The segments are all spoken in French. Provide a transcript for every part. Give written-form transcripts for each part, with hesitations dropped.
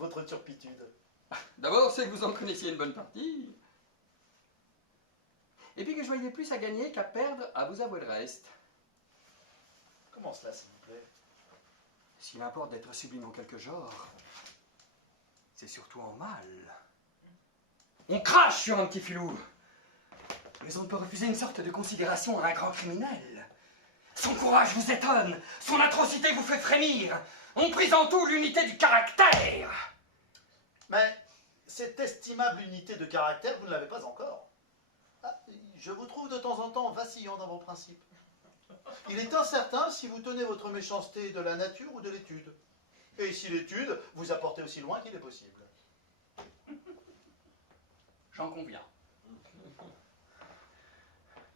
votre turpitude? D'abord, c'est que vous en connaissiez une bonne partie. Et puis que je voyais plus à gagner qu'à perdre à vous avouer le reste. Comment cela, s'il vous plaît? S'il importe d'être sublime en quelque genre, c'est surtout en mal. On crache sur un petit filou, mais on ne peut refuser une sorte de considération à un grand criminel. Son courage vous étonne, son atrocité vous fait frémir. On prise en tout l'unité du caractère. Mais cette estimable unité de caractère, vous ne l'avez pas encore. Ah, je vous trouve de temps en temps vacillant dans vos principes. Il est incertain si vous tenez votre méchanceté de la nature ou de l'étude. Et si l'étude vous apportez aussi loin qu'il est possible. J'en conviens.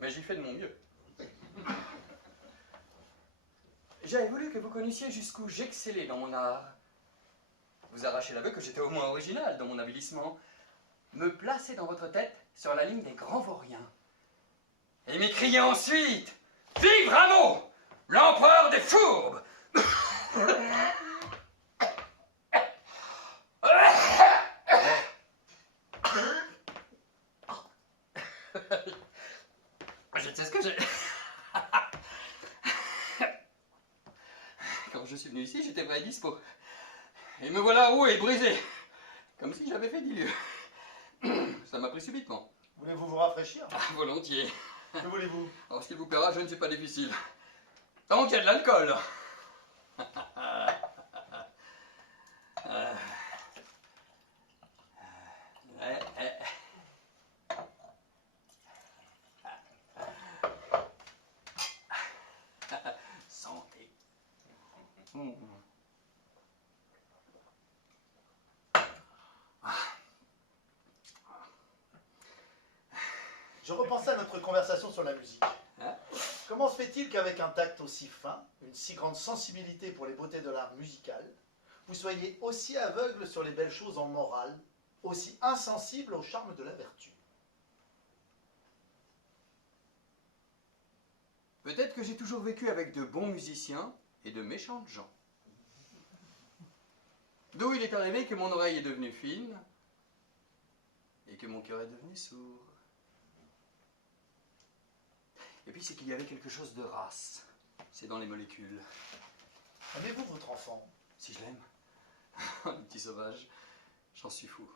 Mais j'y fais de mon mieux. J'avais voulu que vous connaissiez jusqu'où j'excellais dans mon art. Vous arrachez l'aveu que j'étais au moins original dans mon avilissement. Me placer dans votre tête sur la ligne des grands vauriens. Et m'écrier ensuite: vive Rameau, l'empereur des fourbes! Je sais ce que j'ai. Quand je suis venu ici, j'étais vrai dispo. Et me voilà roué et brisé. Comme si j'avais fait 10 lieues. Ça m'a pris subitement. Voulez-vous vous rafraîchir? Volontiers. Que voulez-vous? Alors, ce qui vous plaira, je ne suis pas difficile. Tant qu'il y a de l'alcool. Santé. Je repensais à notre conversation sur la musique. Hein? Comment se fait-il qu'avec un tact aussi fin, une si grande sensibilité pour les beautés de l'art musical, vous soyez aussi aveugle sur les belles choses en morale, aussi insensible au charme de la vertu? Peut-être que j'ai toujours vécu avec de bons musiciens et de méchantes gens. D'où il est arrivé que mon oreille est devenue fine et que mon cœur est devenu sourd. Et puis c'est qu'il y avait quelque chose de race. C'est dans les molécules. Aimez-vous votre enfant? Si je l'aime. Un petit sauvage. J'en suis fou.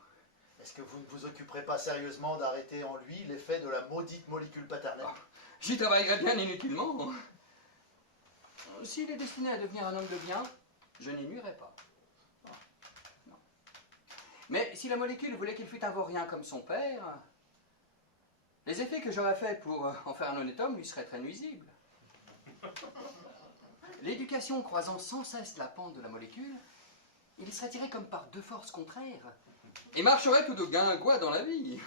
Est-ce que vous ne vous occuperez pas sérieusement d'arrêter en lui l'effet de la maudite molécule paternelle? J'y travaillerai bien inutilement. S'il est destiné à devenir un homme de bien, je n'y nuirai pas. Non. Mais si la molécule voulait qu'il fût un vaurien comme son père, les effets que j'aurais faits pour en faire un honnête homme lui seraient très nuisibles. L'éducation croisant sans cesse la pente de la molécule, il serait tiré comme par deux forces contraires et marcherait tout de guingois dans la vie.